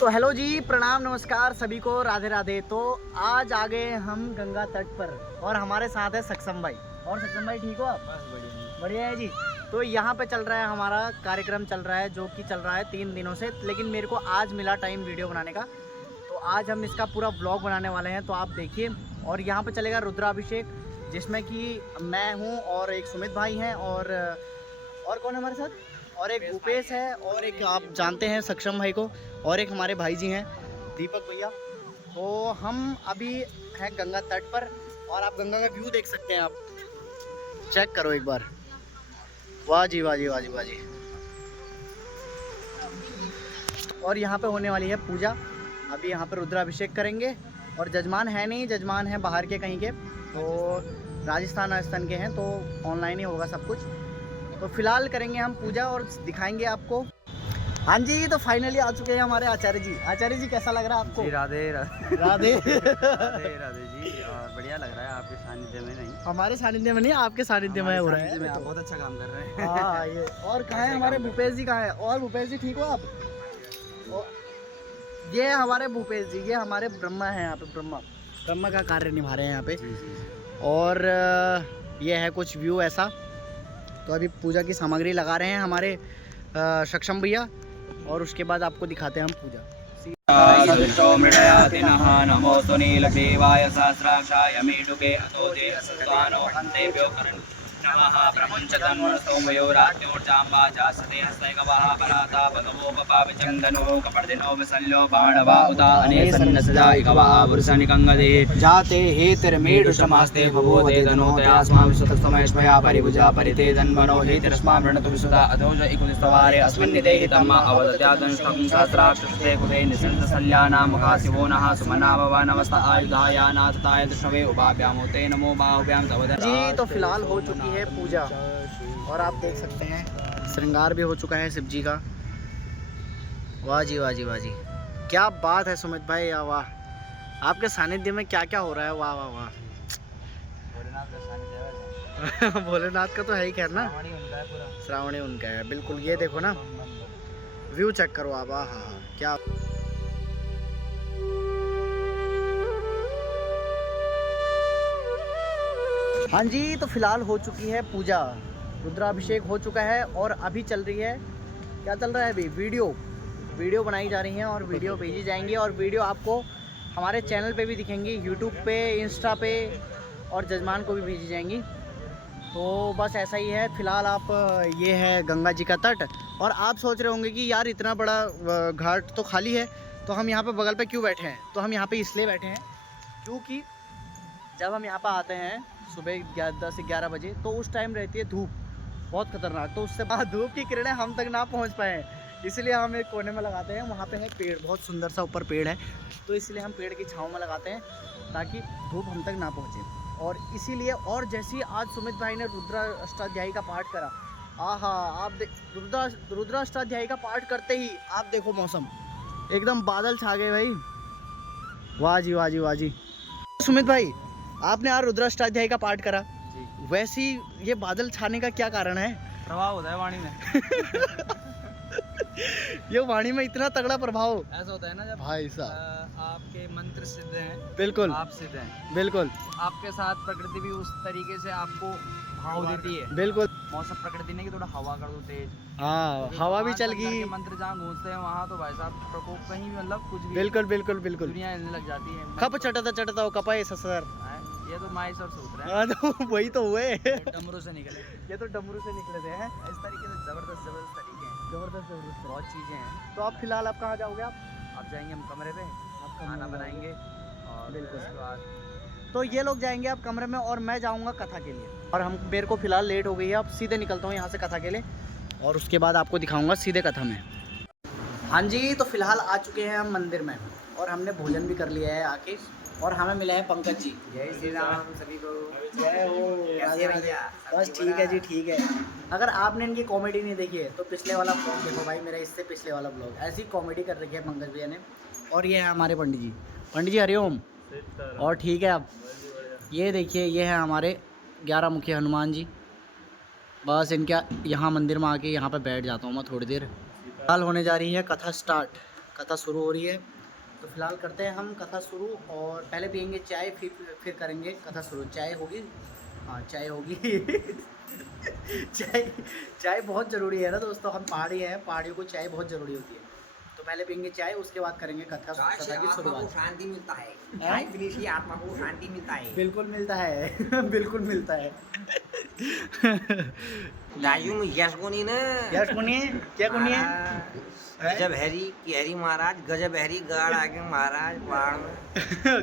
तो हेलो जी, प्रणाम, नमस्कार सभी को, राधे राधे। तो आज आ गए हम गंगा तट पर और हमारे साथ है सक्षम भाई। और सक्षम भाई ठीक हो आप? बस बढ़िया बढ़िया है जी। तो यहाँ पे चल रहा है हमारा कार्यक्रम, चल रहा है जो कि चल रहा है 3 दिनों से, लेकिन मेरे को आज मिला टाइम वीडियो बनाने का। तो आज हम इसका पूरा व्लॉग बनाने वाले हैं, तो आप देखिए। और यहाँ पे चलेगा रुद्राभिषेक, जिसमें कि मैं हूँ और एक सुमित भाई हैं और कौन है हमारे साथ, और एक भूपेश है, और एक आप जानते हैं सक्षम भाई को, और एक हमारे भाई जी हैं दीपक भैया। तो हम अभी हैं गंगा तट पर और आप गंगा का व्यू देख सकते हैं। आप चेक करो एक बार। वाह जी वाह जी वाह जी वाह जी। और यहाँ पे होने वाली है पूजा। अभी यहाँ पे रुद्राभिषेक करेंगे और जजमान है नहीं, जजमान है बाहर के कहीं के, तो राजस्थान के हैं, तो ऑनलाइन ही होगा सब कुछ। तो फिलहाल करेंगे हम पूजा और दिखाएंगे आपको। हाँ जी, तो फाइनली आ चुके हैं हमारे आचार्य जी। आचार्य जी, कैसा लग रहा है आपको? जी राधे राधे राधे राधे राधे जी। और बढ़िया लग रहा है आपके सानिध्य में। नहीं, हमारे सानिध्य में नहीं, आपके सानिध्य में हो रहा है। आप बहुत अच्छा काम कर रहे हैं। हाँ ये। और कहाँ है हमारे भूपेश जी, कहाँ है? और भूपेश जी ठीक हो आप? ये हमारे भूपेश जी, ये हमारे ब्रह्मा हैं यहाँ पे, ब्रह्मा का कार्य निभा रहे हैं यहाँ पे। और ये है कुछ व्यू ऐसा। तो अभी पूजा की सामग्री लगा रहे हैं हमारे सक्षम भैया, और उसके बाद आपको दिखाते हैं हम पूजा। नमोस्तु नीलदेवाय सहस्राक्षाय मीडुके अतो देहसत्वानो हन्तेभ्यो नमः प्रमुञ्चतन्मनस्तोमयोरात्योर्जाम्बा जासते हस्तैकवः पराता भगवोपपाविचन्दनो कपर्दिनो विसल्यो बाणवा उता अनेसन्नसदा इकवः पुरुषनिकङ्गदे जाते हेतिर्मेढुषमास्ते भवोते धनोतयास्मां विश्वतस्तमयस्मया परिभुजा परिते धन्मनो हेतिरस्मां वृणतु विसुदा अधोज इकुदिस्तवारे अस्मिन्निते हितम् अवदत्यादंष्टं सहस्राक्षस्ते कुते निसन्तसल्यानां मुखासिवो नः सुमनाभव नमस्त आयुधायानाथताय दृष्णवे उभाभ्यामुते नमो बाहुभ्यां तवद जी। तो फिलहाल हो चुकी है पूजा और आप देख सकते हैं श्रृंगार भी हो चुका है शिव जी का। वाह जी वाह जी वाह जी, क्या बात है सुमित भाई, या वाह। आपके सानिध्य में क्या क्या हो रहा है, वाह वाह वाह। भोलेनाथ का तो है ही, खैर ना, श्रावणी उनका है बिल्कुल। ये देखो ना, व्यू चेक करो आप। हाँ क्या। हाँ जी, तो फिलहाल हो चुकी है पूजा, रुद्राभिषेक हो चुका है और अभी चल रही है, क्या चल रहा है अभी, वीडियो बनाई जा रही हैं और वीडियो भेजी जाएंगी। और वीडियो आपको हमारे चैनल पे भी दिखेंगी, यूट्यूब पे, इंस्टा पे, और जजमान को भी भेजी जाएंगी। तो बस ऐसा ही है फिलहाल। आप ये है गंगा जी का तट, और आप सोच रहे होंगे कि यार इतना बड़ा घाट तो खाली है, तो हम यहाँ पे बगल पे क्यों बैठे हैं? तो हम यहाँ पे इसलिए बैठे हैं क्योंकि जब हम यहाँ पर आते हैं सुबह 10 से 11 बजे, तो उस टाइम रहती है धूप बहुत खतरनाक, तो उससे बाद धूप की किरणें हम तक ना पहुँच पाए, इसलिए हम एक कोने में लगाते हैं। वहाँ पे है पेड़, बहुत सुंदर सा ऊपर पेड़ है, तो इसलिए हम पेड़ की छाँव में लगाते हैं ताकि धूप हम तक ना पहुँचे। और इसीलिए, और जैसे ही आज सुमित भाई ने रुद्राष्टाध्यायी का पाठ करा, आहा, आप रुद्राष्टाध्यायी का पाठ करते ही आप देखो मौसम एकदम बादल छा गए भाई। वाह जी वाह जी वाह जी। सुमित भाई, आपने आज रुद्राष्टाध्यायी का पाठ करा, वैसे ही ये बादल छाने का क्या कारण है? प्रभाव होता है वाणी में। ये वाणी में इतना तगड़ा प्रभाव ऐसा होता है ना, जब भाई साहब आपके मंत्र सिद्ध हैं, बिल्कुल आप सिद्ध हैं, बिल्कुल आपके साथ प्रकृति भी उस तरीके से आपको भाव देती है। बिल्कुल। मौसम प्रकृति ने कि थोड़ा हवा कर दो तेज, हाँ, हवा भी चल गई। मंत्र जहाँ गूंजते हैं वहाँ तो भाई साहब प्रकोप कहीं भी, मतलब कुछ भी, बिल्कुल बिल्कुल बिल्कुल, दुनिया हिलने लग जाती है। खप चटता हो कपाए ससुर। ये तो माइस और सूत्र है। हाँ, तो वही तो हुए। डमरू से निकले, ये तो डमरू से निकले थे हैं। इस तरीके से जबरदस्त तरीके हैं, जबरदस्त बहुत चीज़ें हैं। तो आप फिलहाल आप कहाँ जाओगे? आप जाएंगे हम कमरे पे, खाना बनाएंगे और बिल्कुल। उसके बाद तो ये लोग जाएंगे आप कमरे में और मैं जाऊंगा कथा के लिए, और हम मेरे को फिलहाल लेट हो गई है, अब सीधे निकलता हूँ यहाँ से कथा के लिए, और उसके बाद आपको दिखाऊंगा सीधे कथा में। हाँ जी, तो फिलहाल आ चुके हैं हम मंदिर में और हमने भोजन भी कर लिया है आके, और हमें मिला है पंकज जी। जय श्री राम सभी को। जय हो, राधे राधे। बस ठीक है जी, ठीक है। अगर आपने इनकी कॉमेडी नहीं देखी है तो पिछले वाला ब्लॉग देखो भाई मेरा, इससे पिछले वाला ब्लॉग, ऐसी कॉमेडी कर रखी है पंकज भैया ने। और ये है हमारे पंडित जी। पंडित जी हरिओम। और ठीक है, अब ये देखिए, ये है हमारे 11 मुखी हनुमान जी। बस इनका यहाँ मंदिर में आके यहाँ पे बैठ जाता हूँ मैं थोड़ी देर। कल होने जा रही है कथा स्टार्ट। कथा शुरू हो रही है। तो फिलहाल करते हैं हम कथा शुरू, और पहले पियेंगे चाय, फिर करेंगे कथा शुरू। चाय होगी, हाँ चाय होगी। चाय चाय बहुत ज़रूरी है ना दोस्तों, हम पहाड़ी हैं, पहाड़ियों को चाय बहुत ज़रूरी होती है। तो पहले पियेंगे चाय, उसके बाद करेंगे कथा चाय से की आत्मा को शुरुआत। शांति मिलता है। चाय पीने से आत्मा को शांति मिलता है। बिल्कुल मिलता है। बिल्कुल मिलता है। लाजू में यश कोनी ना। यश मुनि, क्या मुनि है? गजब हैरी की हैरी महाराज, गजब हैरी गाड़ आगे महाराज पहाड़ में।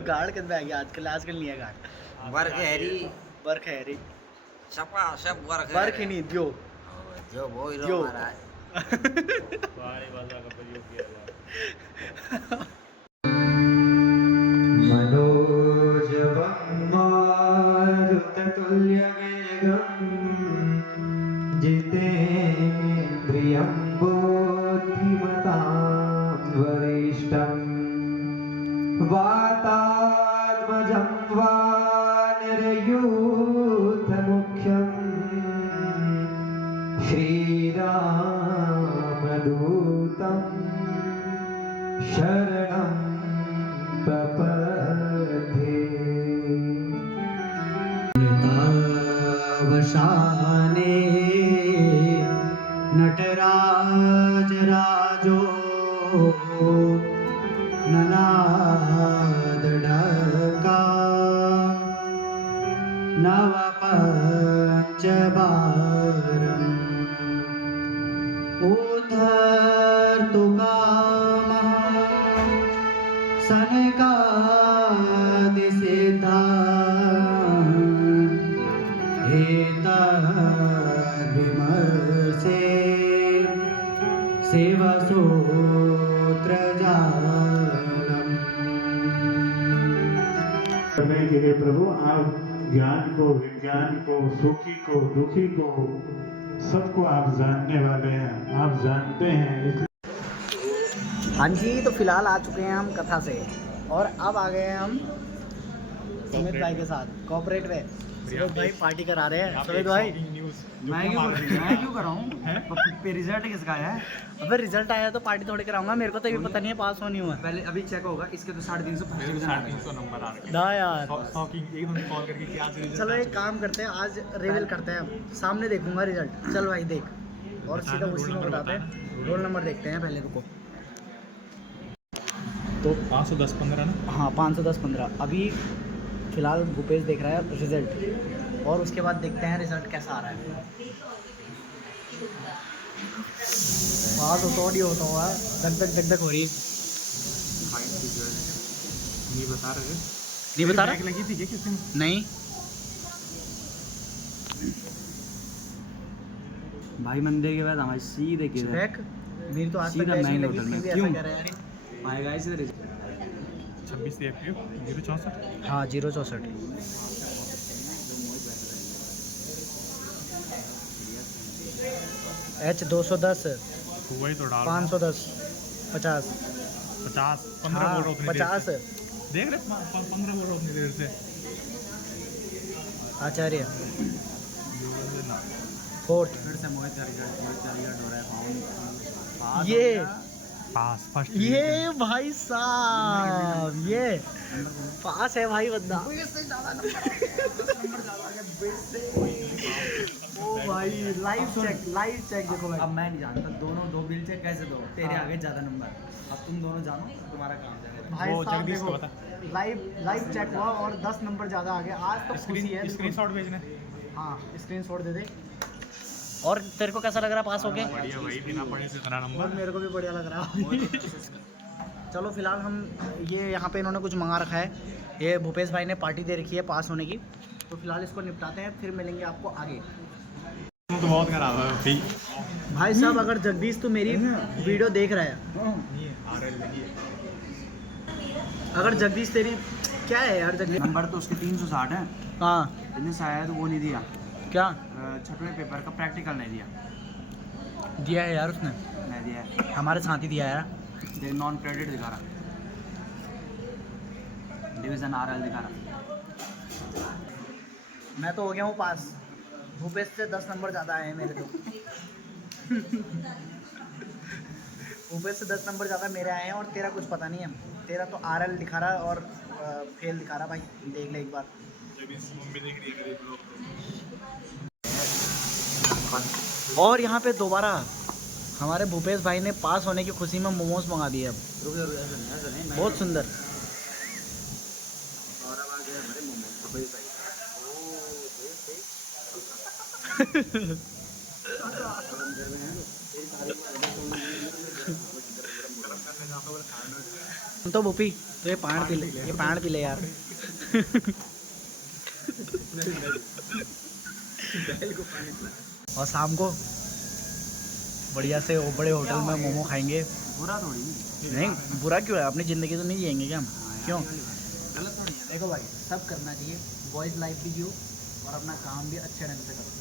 गार्ड कितना आ गया आजकल? आजकल नहीं है गार्ड। वर्क हैरी, वर्क है रे, सपा सब वर्क वर्क ही नहीं दियो। जो वो हीरो जो। महाराज। मनोजवं मारुततुल्यवेगं जितेन्द्रियं बुद्धिमतां वरिष्ठं वातात्मजं वानरयूथमुख्यं श्रीरामदूतं शरणं प्रपद्ये। वशाने नटराज राजो ननाद ढका नव पंचबारम उद्धर तुकामः सनकादिसिद्धा एतद्विमर्शे शिवसूत्रजालम्। करने के लिए प्रभु आप ज्ञान को, विज्ञान को, सुखी को, दुखी को, सबको आप जानने वाले हैं, आप जानते हैं। हाँ जी, तो फिलहाल आ चुके हैं हम कथा से, और अब आ गए हैं हम सुमित भाई के साथ कॉर्पोरेट में। सुमित भाई पार्टी करा रहे हैं। सुमित भाई, मैं क्यों कर रहा हूँ? रिजल्ट किसका है? अबे रिजल्ट आया तो पार्टी थोड़ी कराऊंगा, मेरे को तो ये पता नहीं है पास होनी हुआ। पहले अभी चेक होगा, इसके तो 350 फर्स्ट डिवीजन आ गए। 350 नंबर आ गए। ना यार, एकदम कॉल करके क्या रिजल्ट चलो एक काम करते हैं, आज रिवील करते हैं, सामने देखूंगा रिजल्ट। चल भाई देख, और सीधा उसी में बताते हैं। रोल नंबर देखते हैं पहले, रुको। तो 510-15 ना। हाँ 510-15 अभी फिलहाल भूपेश देख रहा है रिजल्ट, और उसके बाद देखते हैं रिजल्ट कैसा आ रहा है। पास हो तो ऑडियो होता हुआ धक धक हो रही है। नहीं बता रहे। नहीं बता रहा? लगी थी क्या किसी में? नहीं भाई मंदिर के बाद हमारे सीधे किधर बैक मेरी तो आज तक सीधा बैच main नहीं hotel लगी, में। फिर भी क्यों? ऐसा कह रहा है यार। आएगा इसे रिजल्ट 26 FPU 064। हाँ 064 H210 वही तो डाल 510 50 50 15 हाँ बोल रहा हूँ उतनी देर 50 से। देख रहे 15 बोल रहा हूँ उतनी देर से। आचार्य फोर्थ। फिर से मोहित का रिजल्ट हो रहा है फाउंड ये पास फर्स्ट। ये भाई साहब, ये पास है भाई बंदा। ओ भाई लाइव चेक देखो भाई। अब मैं नहीं जानता दोनों दो बिल चेक कैसे दो, तेरे आगे ज्यादा नंबर। अब तुम दोनों जानो, तुम्हारा काम जाएगा। भाई वो साहब जगदीश को देखो, बता। लाइव चेक हुआ और 10 नंबर ज़्यादा आ गए। आज तो खुशी है। स्क्रीनशॉट भेजना। हाँ स्क्रीनशॉट दे दे। और तेरे को कैसा लग रहा है पास हो गया? बढ़िया भाई, बिना पढ़े से इतना और नंबर। मेरे को भी बढ़िया लग रहा है। चलो फिलहाल हम ये यहाँ पे इन्होंने कुछ मंगा रखा है, ये भूपेश भाई ने पार्टी दे रखी है पास होने की। तो फिलहाल इसको निपटाते हैं, फिर मिलेंगे आपको आगे। तो बहुत खराब है भाई। भाई साहब अगर जगदीश तो मेरी वीडियो देख रहा है, अगर जगदीश तेरी क्या है यार जगदीश? नंबर तो उसके 360 है, हाँ लेकिन शायद वो नहीं दिया, क्या छठवें पेपर का प्रैक्टिकल नहीं दिया। दिया है यार उसने? नहीं दिया है, हमारे साथ ही दिया है यार। देख नॉन क्रेडिट दिखा रहा, डिवीजन RL दिखा रहा। मैं तो हो गया हूँ पास, भूपेश से 10 नंबर ज़्यादा आए हैं मेरे तो। ऊपर से 10 नंबर ज़्यादा मेरे आए हैं और तेरा कुछ पता नहीं है। तेरा तो RL दिखा रहा है और फेल दिखा रहा भाई, देख ले एक बार। और यहाँ पे दोबारा हमारे भूपेश भाई ने पास होने की खुशी में मोमोज मंगा दिए अब। बहुत सुंदर। तो भूपी तो ये पान पी ले यार। और शाम को बढ़िया से बड़े होटल में मोमो खाएंगे। बुरा थोड़ी नहीं बुरा क्यों है, अपनी ज़िंदगी तो नहीं जिएंगे क्या हम? क्यों? देखो भाई, सब करना चाहिए, बॉयज़ लाइफ भी जियो और अपना काम भी अच्छे ढंग से करो।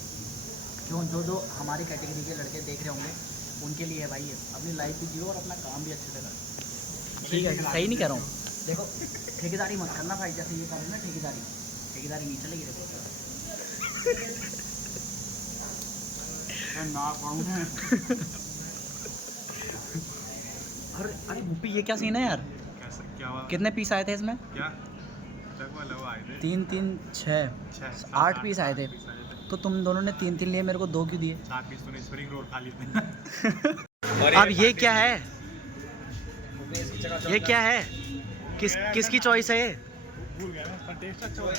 क्यों? जो जो हमारी कैटेगरी के लड़के देख रहे होंगे उनके लिए है भाई ये, अपनी लाइफ भी जियो और अपना काम भी अच्छे से करो। ठीक है, सही नहीं कह रहा हूँ। देखो ठेकेदारी मत करना भाई, जैसे ये करें ना ठेकेदारी नहीं चलेगी। देखो अरे भूपी ये क्या सीन है यार? क्या हुआ? कितने पीस आए थे इसमें? क्या आए थे? 3 3 6 8 पीस आए थे। तो तुम दोनों ने 3 3 लिए, मेरे को 2 क्यों दिए? 4 पीस तूने स्प्रिंग रोल खा लिए। अब ये क्या है? ये क्या है? किसकी चॉइस है ये? भूल गया ना, पर टेस्ट अच्छा होगा।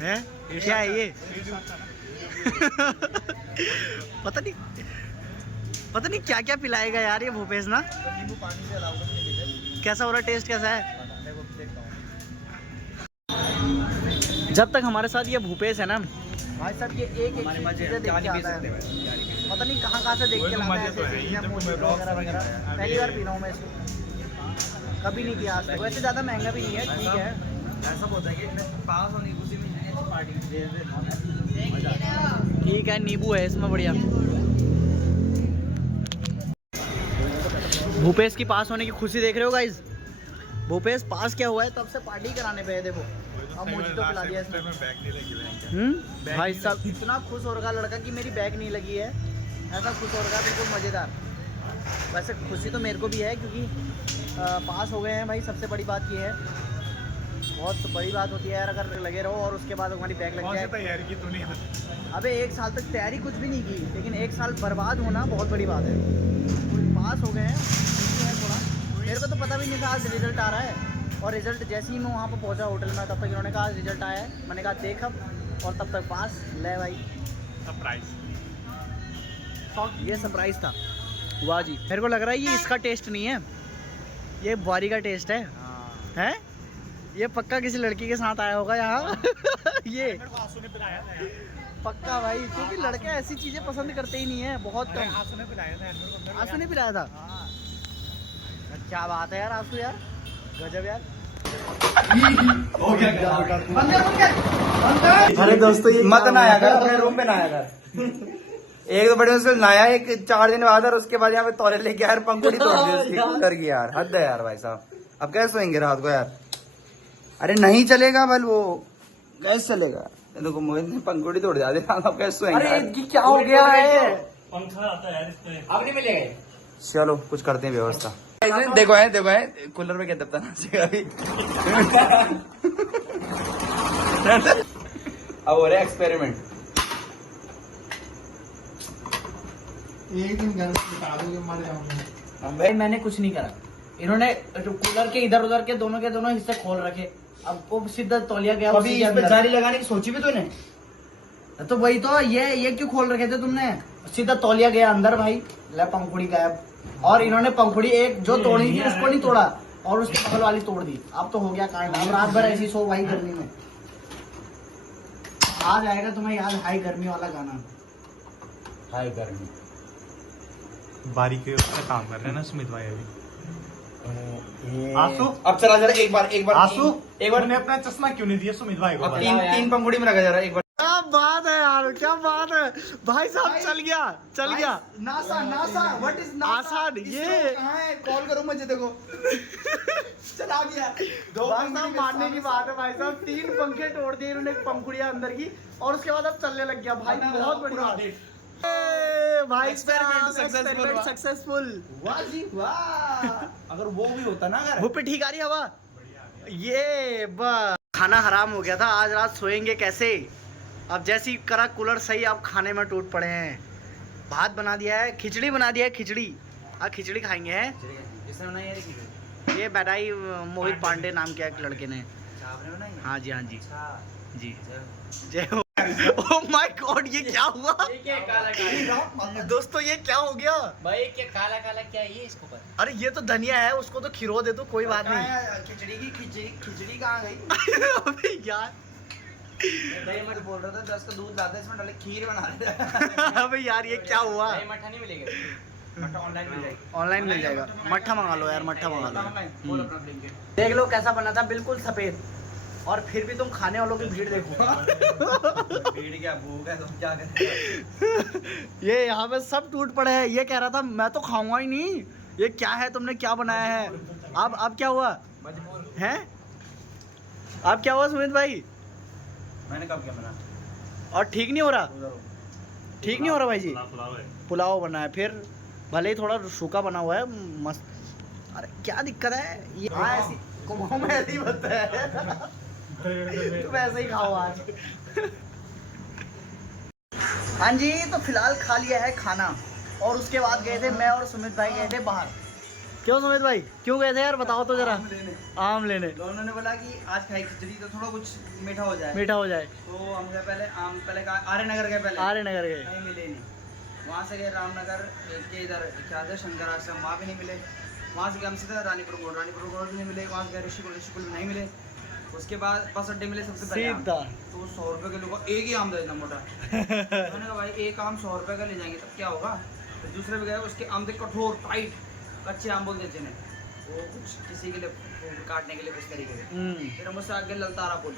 है? क्या है ये? पता नहीं क्या क्या पिलाएगा यार ये भूपेश ना। नींबू पानी से अलाउ करके कैसा हो रहा, टेस्ट कैसा है? जब तक हमारे साथ ये भूपेश है ना भाई साहब, ये एक चीज़ें देख के आता है। पता नहीं कहाँ से देख के लाता है ऐसे चीज़ें, मोजिटो वगैरह। पहली बार पी रहा हूँ मैं इसको, कभी नहीं किया आज तक। वैसे ज़्यादा महंगा भी नहीं है, ठीक है। ऐसा होता है कि पास होने की खुशी में ऐसी पार्टी दे ठीक है, नींबू है इसमें बढ़िया। भूपेश की पास होने की खुशी देख रहे हो गाइस? भूपेश पास क्या हुआ है तब से पार्टी कराने पे है। देखो अब मोजिटो पिला दिया इसने। भाई साहब इतना खुश हो रहा लड़का कि मेरी बैग नहीं लगी है, ऐसा खुश हो रहा, बिल्कुल मज़ेदार। वैसे खुशी तो मेरे को भी है क्योंकि पास हो गए हैं भाई, सबसे बड़ी बात ये है। बहुत बड़ी बात होती है यार अगर लगे रहो और उसके बाद हमारी बैग लग जाए। तैयारी की तूने? अबे 1 साल तक तैयारी कुछ भी नहीं की, लेकिन 1 साल बर्बाद होना बहुत बड़ी बात है। पास हो गए हैं, खुशी है थोड़ा। मेरे को तो पता भी नहीं था आज रिजल्ट आ रहा है। और रिजल्ट जैसे ही मैं वहाँ पर पहुँचा होटल में, तब तक इन्होंने कहा रिजल्ट आया है। मैंने कहा देख अब, और तब तक पास। ले भाई सरप्राइज। ये सरप्राइज था। वाह जी, मेरे को लग रहा है ये इसका टेस्ट नहीं है, ये बुआरी का टेस्ट है। हैं? ये पक्का किसी लड़की के साथ आया होगा यहाँ। ये पक्का भाई, क्योंकि लड़के ऐसी चीजें पसंद करते ही नहीं है, बहुत कम। आंसू ने पिलाया था? क्या बात है यार आंसू यार, गजब यार। अरे दोस्तों ये मत नहाया कर, अपने रूम पे नहाया कर। एक तो बड़े मुश्किल नहाया, एक 4 दिन बाद, और उसके बाद यहाँ पे तौले लेके यार पंखुड़ी तोड़ दी उसकी कूलर की यार। हद है यार भाई साहब, अब कैसे सोएंगे रात को यार? अरे नहीं चलेगा बल, वो कैसे चलेगा? देखो मोहित ने पंखुड़ी तोड़ दिया, अब कैसे सोएंगे? अरे इनकी क्या हो गया है? पंखा आता है इसमें। अब नहीं मिलेगा। चलो कुछ करते हैं व्यवस्था। देखो है कूलर में क्या दबता अब हो रहा है एक्सपेरिमेंट। एक दिन घर से निकाल दोगे, मर जाऊंगा। भाई मैंने कुछ नहीं करा, इन्होंने कूलर के इधर उधर के दोनों हिस्से खोल रखे। अब वो सीधा तौलिया गया, अभी इस पे जारी लगाने की सोची भी तूने? तो वही तो, ये क्यों खोल रखे थे तुमने? सीधा तौलिया गया अंदर भाई, ले पंखुड़ी गायब। और इन्होंने पंखुड़ी एक जो तोड़ी थी उसको नहीं तोड़ा, और उसके बगल वाली तोड़ दी। अब तो हो गया कांड। अब रात भर ऐसी सो भाई गर्मी में। आज आएगा तुम्हें याद हाई गर्मी वाला गाना। हाई गर्मी। बारीक काम कर रहे हैं ना सुमित भाई अभी। आंसू अब चला जरा एक बार आंसू एक बार ने अपना चश्मा क्यों नहीं दिया सुमित भाई को? अब तीन पंखुड़ी में लगा जरा एक बार। क्या बात है यार, क्या बात है भाई साहब। चल गया नासा व्हाट इज आसान ये कहाँ है? कॉल करो मुझे, देखो चला गया। भाई साहब मानने की बात है भाई साहब, 3 पंखे तोड़ दिए इन्होंने, पंखुड़िया अंदर की, और उसके बाद अब चलने लग गया भाई। बहुत बड़ी बात है भाई Experiment सक्सेसफुल। वाह जी वाह। अगर वो भी होता ना, अगर वो पे ठीक आ रही है हवा। ये बस खाना हराम हो गया था, आज रात सोएंगे कैसे। अब जैसी करा कूलर सही, अब खाने में टूट पड़े हैं। भात बना दिया है, खिचड़ी बना दिया है, खिचड़ी। अब खिचड़ी खाएंगे हैं। किसने बनाई है खिचड़ी? ये बैठाई मोहित पांडे नाम के एक लड़के ने। अच्छा, आपने बनाई है? हाँ जी, हाँ जी अच्छा, जी। चलो। जय हो। ओह माय गॉड, ये क्या हुआ ये क्या काला काला दोस्तों, ये क्या हो गया। भाई, क्या काला काला क्या है ये इसको पर? अरे ये तो धनिया है, उसको तो खिरो दे तो कोई बात नहीं। कहाँ है खिचड़ी की खिचड़ी कहाँ गई? अबे यार, दही मठ बोल रहा था 10 का दूध लाते इसमें डाले खीर बना रहे अबे यार ये क्या हुआ। दही मट्ठा नहीं मिलेगा। मट्ठा ऑनलाइन मिल जाएगी। ऑनलाइन मिल जाएगा, मट्ठा मंगा लो यार, मट्ठा मंगा लो। ऑनलाइन बोल अपना ब्लिंकिट। देख लो कैसा बना था, बिल्कुल सफेद। और फिर भी तुम खाने वालों की भीड़ देखो। भीड़ क्या भूख है, तुम क्या करते ये यहाँ पे सब टूट पड़े हैं। ये कह रहा था मैं तो खाऊंगा ही नहीं। ये क्या है, तुमने क्या बनाया है। अब क्या हुआ मजबूर। है, अब क्या हुआ सुमित भाई। मैंने कब क्या बना? और ठीक नहीं हो रहा, उधर हो। ठीक नहीं हो रहा भाई जी। पुलाव बना है, फिर भले ही थोड़ा सूखा बना हुआ है, मस्त। अरे क्या दिक्कत है ये। हाँ ऐसी कुमाऊं में ऐसे ही बनता है। तुम ऐसे ही खाओ आज। हाँ जी, तो फिलहाल खा लिया है खाना, और उसके बाद गए थे मैं और सुमित भाई गए थे बाहर। क्यों सुमित भाई, क्यों गए थे यार, बताओ तो जरा। आम लेने। दोनों ने बोला कि आज खाई खिचड़ी तो थोड़ा कुछ मीठा हो जाए। मीठा हो जाए, तो हम गए पहले आम, पहले आर्य नगर गए पहले। आर्य नगर गए। नहीं मिले नहीं। वहाँ से गए रामनगर के इधर क्या था शंकर आश्रम, वहाँ भी नहीं मिले। वहाँ से गए हम सीधा रानीपुर रोड भी नहीं मिले। वहाँ से गए ऋषिकुल नहीं मिले। उसके बाद बस अड्डे मिले सबसे पहले आम। सीधा। तो 100 रुपये किलो का एक ही आम दे देना मोटा। मैंने कहा भाई एक आम 100 रुपये का ले जाएंगे तब क्या होगा। फिर दूसरे पे गए, उसके आम थे कठोर टाइट कच्चे आम बोलते थे जिन्हें, वो कुछ किसी के लिए काटने के लिए कुछ तरीके से। फिर हम उससे आगे ललतारा पुल,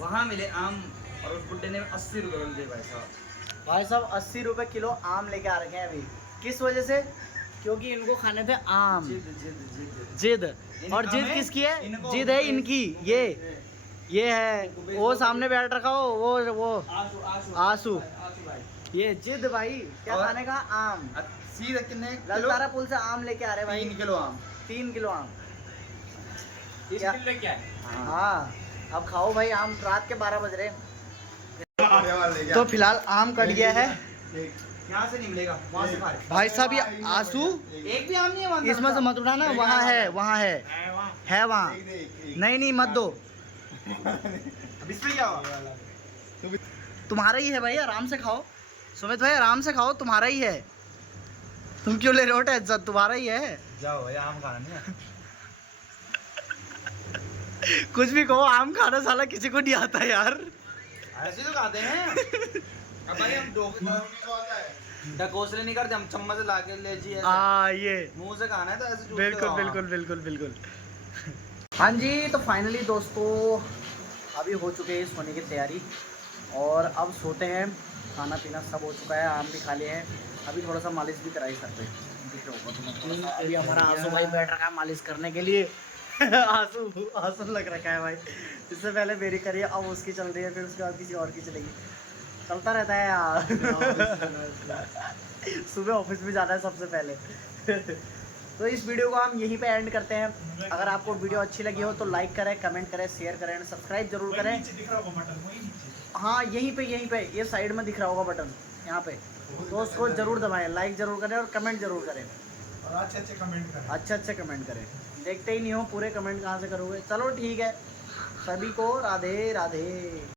वहाँ मिले आम, और उस बुड्ढे ने 80 रुपये दिए भाई साहब। भाई साहब 80 रुपए किलो आम लेके आ रखे हैं अभी। किस वजह से, क्योंकि इनको खाने थे आम। जिद। और जिद हमें- किसकी है, इनको- जिद है इनकी। ये है वो सामने बैठ रखा हो, वो आंसू। भाई ये जिद भाई, क्या और- खाने का आम। सीधा कितने किलो? ललतारा पुल से आम लेके आ रहे भाई। 3 किलो आम। 3 किलो आम। इस क्या? किलो क्या है? हाँ, अब खाओ भाई आम, रात के 12 बज रहे। तो फिलहाल आम कट गया है यहाँ से नहीं मिलेगा, वहाँ से खा रहे। भाई साहब। ये आंसू एक भी आम नहीं है वहाँ इसमें से मत उठाना, वहाँ है वहाँ। नहीं मत दो, अब इसमें क्या हुआ? तुम्हारा ही है भाई, आराम से खाओ। सुमित भाई आराम से खाओ, तुम्हारा ही है। तुम क्यों ले रहे हो टेंशन, तुम्हारा ही है। जाओ भाई, आम खाना नहीं है। कुछ भी कहो, आम खाना साला किसी को नहीं आता यार। ऐसे तो खाते हैं। अब भाई हम डकोसले नहीं करते, हम चम्मच से ला के ले जी ये मुंह से खाना है तो ऐसे चूसते बिल्कुल रहो। बिल्कुल बिल्कुल बिल्कुल। हाँ जी, तो फाइनली दोस्तों अभी हो चुके हैं सोने की तैयारी, और अब सोते हैं। खाना पीना सब हो चुका है, आम भी खा लिए हैं। अभी थोड़ा सा मालिश भी कराई सर पे, दिख रहा होगा तुम्हें। अभी हमारा आंसू भाई बैठ रखा है मालिश करने के लिए। आंसू लग रखा है भाई। इससे पहले मेरी करिए, अब उसकी चल रही है, फिर उसके बाद किसी और की चलेगी। चलता रहता है यार। सुबह ऑफिस में जाना है सबसे पहले। तो इस वीडियो को हम यहीं पे एंड करते हैं। अगर आपको वीडियो अच्छी लगी हो तो लाइक करें, कमेंट करें, शेयर करें, एंड सब्सक्राइब जरूर करें। हाँ यहीं पे ये साइड में दिख रहा होगा बटन, यहाँ पे, तो उसको जरूर दबाएं, लाइक जरूर करें और कमेंट जरूर करें। और अच्छे कमेंट करें। देखते ही नहीं हो पूरे कमेंट कहाँ से करोगे। चलो ठीक है, सभी को राधे राधे।